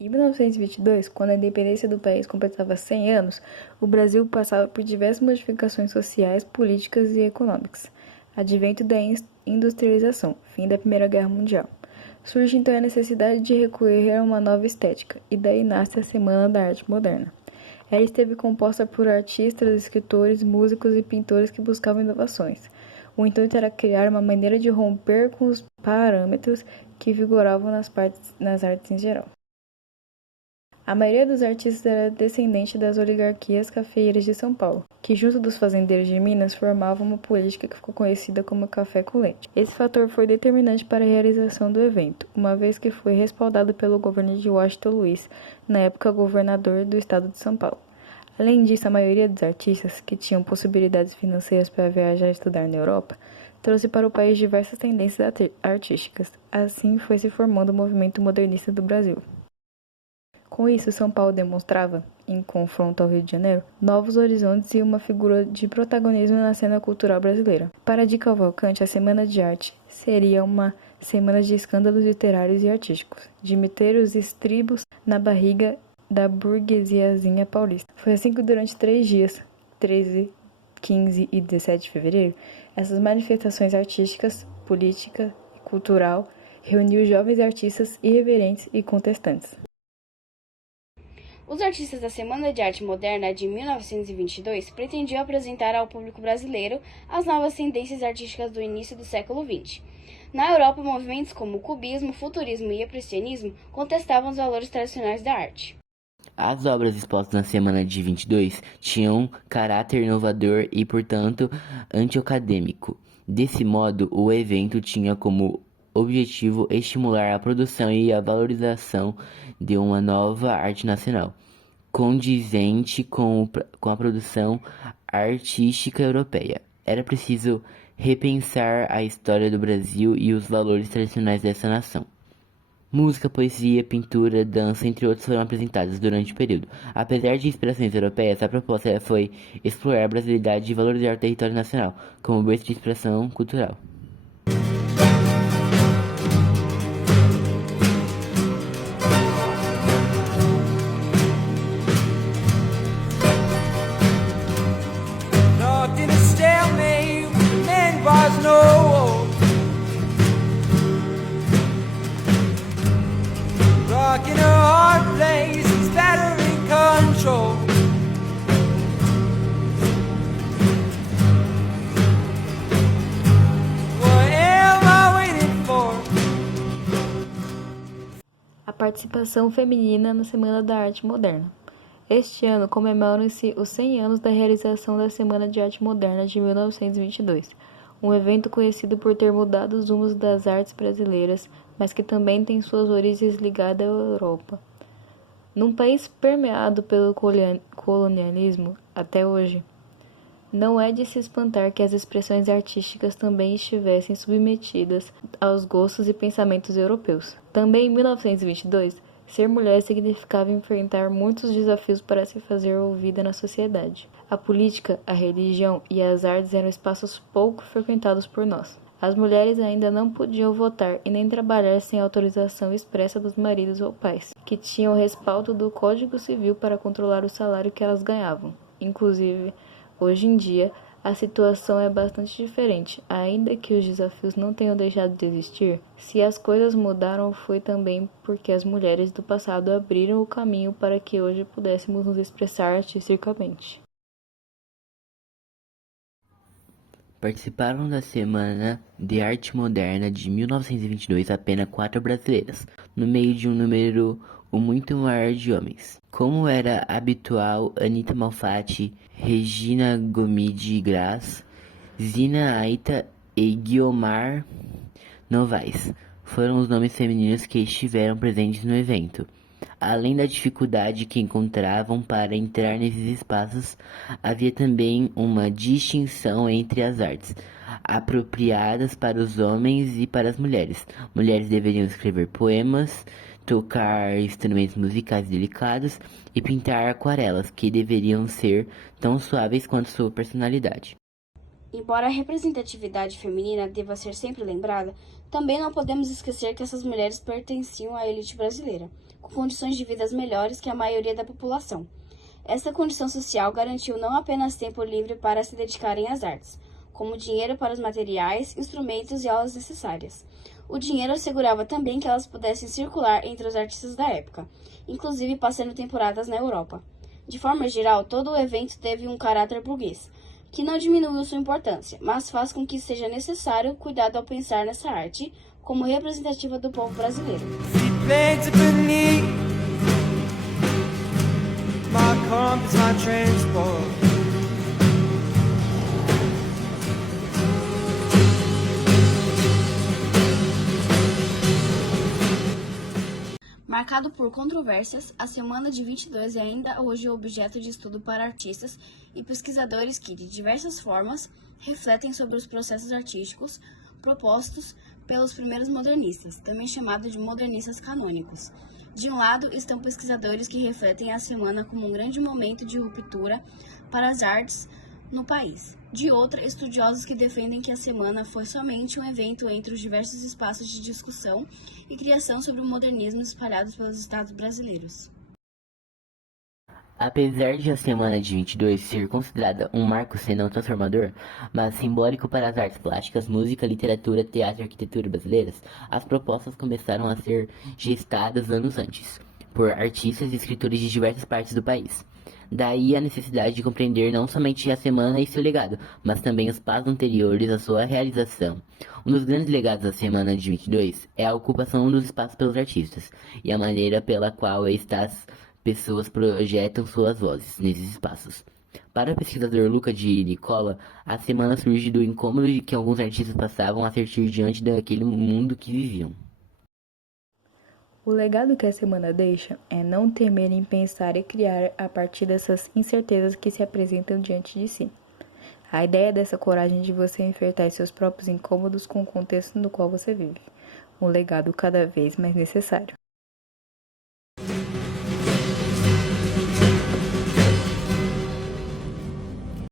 Em 1922, quando a independência do país completava 100 anos, o Brasil passava por diversas modificações sociais, políticas e econômicas. Advento da industrialização, fim da Primeira Guerra Mundial. Surge então a necessidade de recorrer a uma nova estética, e daí nasce a Semana da Arte Moderna. Ela esteve composta por artistas, escritores, músicos e pintores que buscavam inovações. O intuito era criar uma maneira de romper com os parâmetros que vigoravam nas artes em geral. A maioria dos artistas era descendente das oligarquias cafeeiras de São Paulo, que junto dos fazendeiros de Minas formavam uma política que ficou conhecida como café com leite. Esse fator foi determinante para a realização do evento, uma vez que foi respaldado pelo governo de Washington Luiz, na época governador do estado de São Paulo. Além disso, a maioria dos artistas, que tinham possibilidades financeiras para viajar e estudar na Europa, trouxe para o país diversas tendências artísticas. Assim foi se formando o movimento modernista do Brasil. Com isso, São Paulo demonstrava, em confronto ao Rio de Janeiro, novos horizontes e uma figura de protagonismo na cena cultural brasileira. Para Di Cavalcanti, a Semana de Arte seria uma semana de escândalos literários e artísticos, de meter os estribos na barriga da burguesiazinha paulista. Foi assim que durante 3 dias, 13, 15 e 17 de fevereiro, essas manifestações artísticas, política e cultural reuniu jovens artistas irreverentes e contestantes. Os artistas da Semana de Arte Moderna de 1922 pretendiam apresentar ao público brasileiro as novas tendências artísticas do início do século XX. Na Europa, movimentos como o cubismo, futurismo e expressionismo contestavam os valores tradicionais da arte. As obras expostas na Semana de 22 tinham caráter inovador e, portanto, antiacadêmico. Desse modo, o evento tinha como objetivo estimular a produção e a valorização de uma nova arte nacional, condizente com a produção artística europeia. Era preciso repensar a história do Brasil e os valores tradicionais dessa nação. Música, poesia, pintura, dança, entre outros, foram apresentados durante o período. Apesar de inspirações europeias, a proposta foi explorar a brasilidade e valorizar o território nacional como berço de expressão cultural. Rocking a hard place, he's better in control. What am I waiting for? A participação feminina na Semana da Arte Moderna. Este ano comemoram-se os 100 anos da realização da Semana de Arte Moderna de 1922, um evento conhecido por ter mudado os rumos das artes brasileiras, mas que também tem suas origens ligadas à Europa. Num país permeado pelo colonialismo até hoje, não é de se espantar que as expressões artísticas também estivessem submetidas aos gostos e pensamentos europeus. Também em 1922, ser mulher significava enfrentar muitos desafios para se fazer ouvida na sociedade. A política, a religião e as artes eram espaços pouco frequentados por nós. As mulheres ainda não podiam votar e nem trabalhar sem autorização expressa dos maridos ou pais, que tinham o respaldo do Código Civil para controlar o salário que elas ganhavam. Inclusive, hoje em dia, a situação é bastante diferente. Ainda que os desafios não tenham deixado de existir, se as coisas mudaram foi também porque as mulheres do passado abriram o caminho para que hoje pudéssemos nos expressar artisticamente. Participaram da Semana de Arte Moderna de 1922 apenas 4 brasileiras, no meio de um número muito maior de homens. Como era habitual, Anita Malfatti, Regina Gomide Graz, Zina Aita e Guiomar Novaes foram os nomes femininos que estiveram presentes no evento. Além da dificuldade que encontravam para entrar nesses espaços, havia também uma distinção entre as artes, apropriadas para os homens e para as mulheres. Mulheres deveriam escrever poemas, tocar instrumentos musicais delicados e pintar aquarelas, que deveriam ser tão suaves quanto sua personalidade. Embora a representatividade feminina deva ser sempre lembrada, também não podemos esquecer que essas mulheres pertenciam à elite brasileira, com condições de vida melhores que a maioria da população. Essa condição social garantiu não apenas tempo livre para se dedicarem às artes, como dinheiro para os materiais, instrumentos e aulas necessárias. O dinheiro assegurava também que elas pudessem circular entre os artistas da época, inclusive passando temporadas na Europa. De forma geral, todo o evento teve um caráter burguês, que não diminuiu sua importância, mas faz com que seja necessário cuidado ao pensar nessa arte como representativa do povo brasileiro. Feet planted beneath my compass, my transport. Marcado por controvérsias, a Semana de 22 é ainda hoje objeto de estudo para artistas e pesquisadores que, de diversas formas, refletem sobre os processos artísticos propostos pelos primeiros modernistas, também chamados de modernistas canônicos. De um lado, estão pesquisadores que refletem a Semana como um grande momento de ruptura para as artes no país. De outra, estudiosos que defendem que a Semana foi somente um evento entre os diversos espaços de discussão e criação sobre o modernismo espalhados pelos estados brasileiros. Apesar de a Semana de 22 ser considerada um marco se não transformador, mas simbólico para as artes plásticas, música, literatura, teatro e arquitetura brasileiras, as propostas começaram a ser gestadas anos antes, por artistas e escritores de diversas partes do país. Daí a necessidade de compreender não somente a semana e seu legado, mas também os passos anteriores à sua realização. Um dos grandes legados da Semana de 22 é a ocupação dos espaços pelos artistas, e a maneira pela qual estas pessoas projetam suas vozes nesses espaços. Para o pesquisador Luca de Nicola, a semana surge do incômodo de que alguns artistas passavam a sentir diante daquele mundo que viviam. O legado que a semana deixa é não temer em pensar e criar a partir dessas incertezas que se apresentam diante de si. A ideia dessa coragem de você enfrentar seus próprios incômodos com o contexto no qual você vive. Um legado cada vez mais necessário.